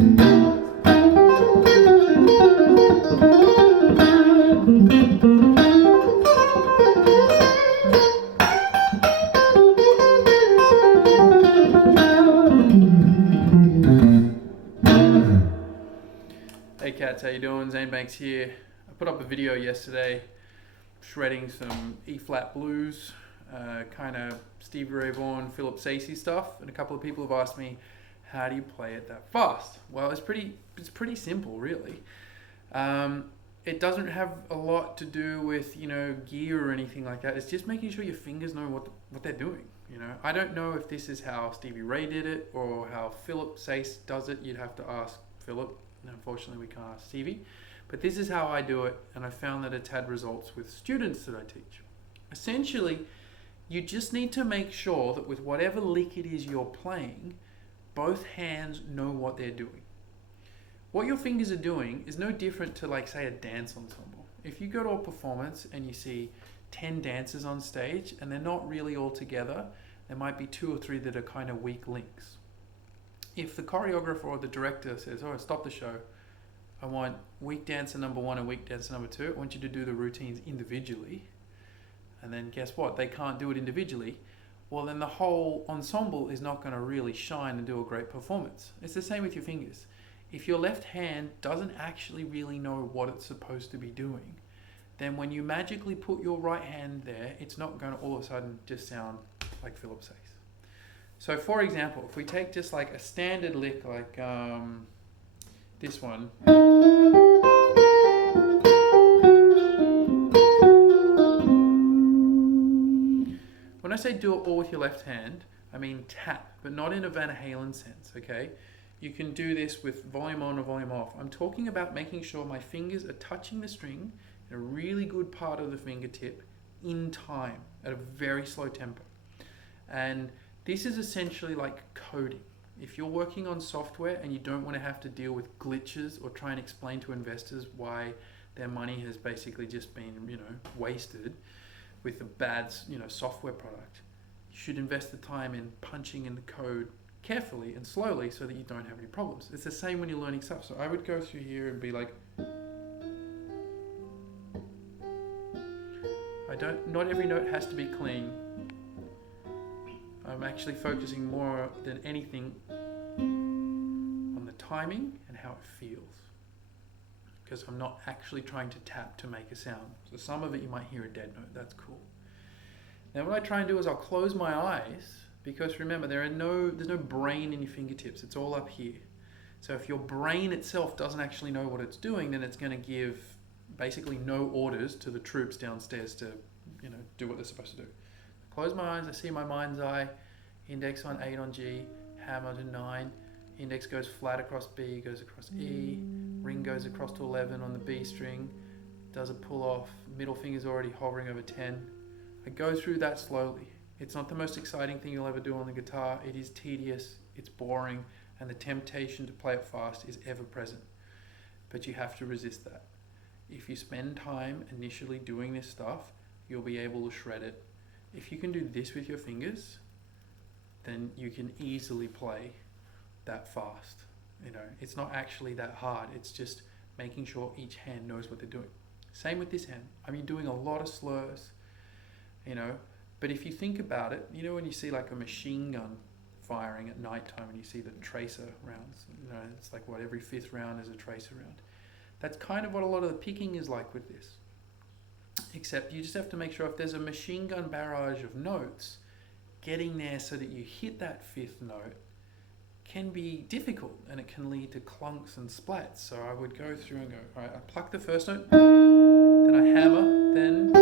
Hey cats, how you doing? Zane here. I put up a video yesterday shredding some E-flat blues, kind of Stevie Ray Vaughan, Philip Sayce stuff, and a couple of people have asked me, how do you play it that fast? Well, it's pretty simple, really. It doesn't have a lot to do with, gear or anything like that. It's just making sure your fingers know what they're doing. I don't know if this is how Stevie Ray did it or how Philip Sayce does it. You'd have to ask Philip. Unfortunately, we can't ask Stevie. But this is how I do it, and I found that it's had results with students that I teach. Essentially, you just need to make sure that with whatever lick it is you're playing, both hands know what they're doing. What your fingers are doing is no different to, like, say, a dance ensemble. If you go to a performance and you see 10 dancers on stage and they're not really all together, there might be 2 or 3 that are kind of weak links. If the choreographer or the director says, "Oh, stop the show, I want weak dancer number 1 and weak dancer number 2, I want you to do the routines individually," and then guess what? They can't do it individually. Well, then the whole ensemble is not going to really shine and do a great performance. It's the same with your fingers. If your left hand doesn't actually really know what it's supposed to be doing, then when you magically put your right hand there, it's not going to all of a sudden just sound like Philip Sayce. So for example, if we take just like a standard lick like this one. When I say do it all with your left hand, I mean tap, but not in a Van Halen sense, okay? You can do this with volume on or volume off. I'm talking about making sure my fingers are touching the string in a really good part of the fingertip in time at a very slow tempo. And this is essentially like coding. If you're working on software and you don't want to have to deal with glitches or try and explain to investors why their money has basically just been, wasted with a bad, software product, you should invest the time in punching in the code carefully and slowly so that you don't have any problems. It's the same when you're learning stuff. So I would go through here and be like, not every note has to be clean. I'm actually focusing more than anything on the timing and how it feels, because I'm not actually trying to tap to make a sound. So some of it you might hear a dead note, that's cool. Now what I try and do is I'll close my eyes, because remember there's no brain in your fingertips, it's all up here. So if your brain itself doesn't actually know what it's doing, then it's going to give basically no orders to the troops downstairs to do what they're supposed to do. Close my eyes, I see my mind's eye, index on 8 on G, hammer to 9, index goes flat across B, goes across E, ring goes across to 11 on the B string, does a pull off, middle finger's already hovering over 10. I go through that slowly. It's not the most exciting thing you'll ever do on the guitar, it is tedious, it's boring, and the temptation to play it fast is ever present. But you have to resist that. If you spend time initially doing this stuff, you'll be able to shred it. If you can do this with your fingers, then you can easily play that fast. It's not actually that hard. It's just making sure each hand knows what they're doing. Same with this hand. Doing a lot of slurs, but if you think about it, when you see like a machine gun firing at nighttime and you see the tracer rounds, it's like every 5th round is a tracer round. That's kind of what a lot of the picking is like with this. Except you just have to make sure if there's a machine gun barrage of notes, getting there so that you hit that 5th note can be difficult and it can lead to clunks and splats. So I would go through and go, all right, I pluck the first note, then I hammer, then,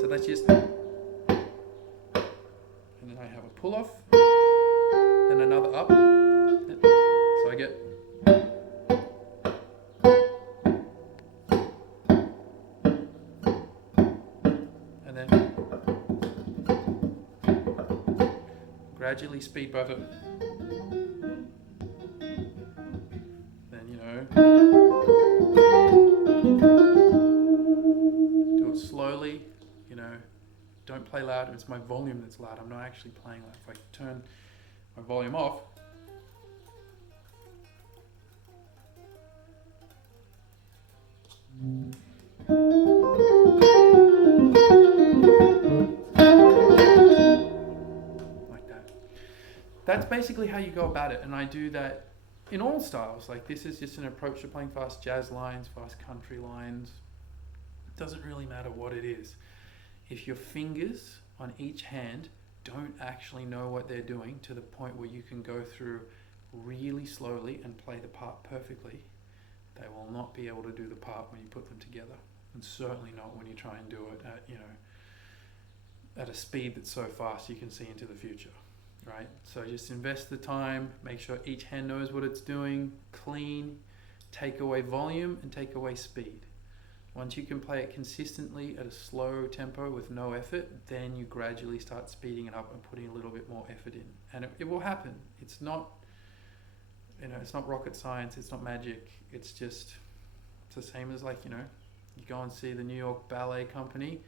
so that's just, and then I have a pull off, then another up, so I get, gradually speed both of them. Then, do it slowly, don't play loud. It's my volume that's loud. I'm not actually playing loud. If I turn my volume off, basically how you go about it, and I do that in all styles. Like this is just an approach to playing fast jazz lines, fast country lines. It doesn't really matter what it is. If your fingers on each hand don't actually know what they're doing to the point where you can go through really slowly and play the part perfectly, they will not be able to do the part when you put them together, and certainly not when you try and do it at, you know, at a speed that's so fast you can see into the future, right? So just invest the time, make sure each hand knows what it's doing, clean, take away volume and take away speed. Once you can play it consistently at a slow tempo with no effort, then you gradually start speeding it up and putting a little bit more effort in. And it will happen. It's not, you know, it's not rocket science, it's not magic. It's just, it's the same as like, you know, you go and see the New York Ballet Company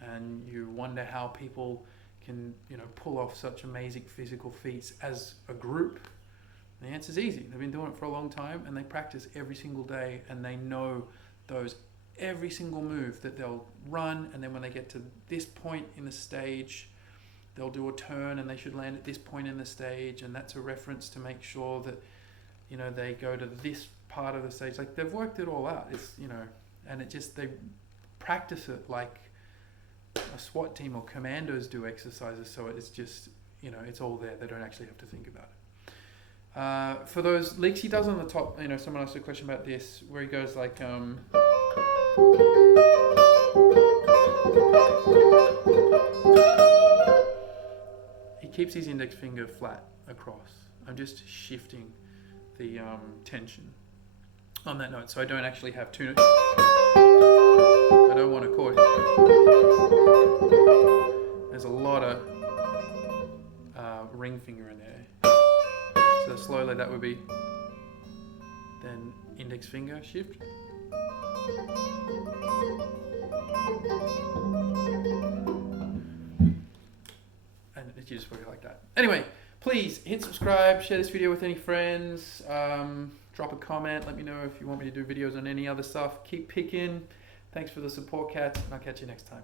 and you wonder how people can, you know, pull off such amazing physical feats as a group. The answer's easy. They've been doing it for a long time and they practice every single day, and they know those every single move that they'll run, and then when they get to this point in the stage, they'll do a turn and they should land at this point in the stage, and that's a reference to make sure that, you know, they go to this part of the stage. Like they've worked it all out. It's, you know, and it just, they practice it like a SWAT team or commandos do exercises, so it's just, you know, it's all there. They don't actually have to think about it. For those licks he does on the top, you know, someone asked a question about this, where he goes like, he keeps his index finger flat across. I'm just shifting the tension on that note, so I don't actually have two notes. I don't want a chord. There's a lot of ring finger in there. So slowly that would be then index finger shift. And you just work it like that. Anyway, please hit subscribe, share this video with any friends, drop a comment, let me know if you want me to do videos on any other stuff. Keep picking. Thanks for the support, cats, and I'll catch you next time.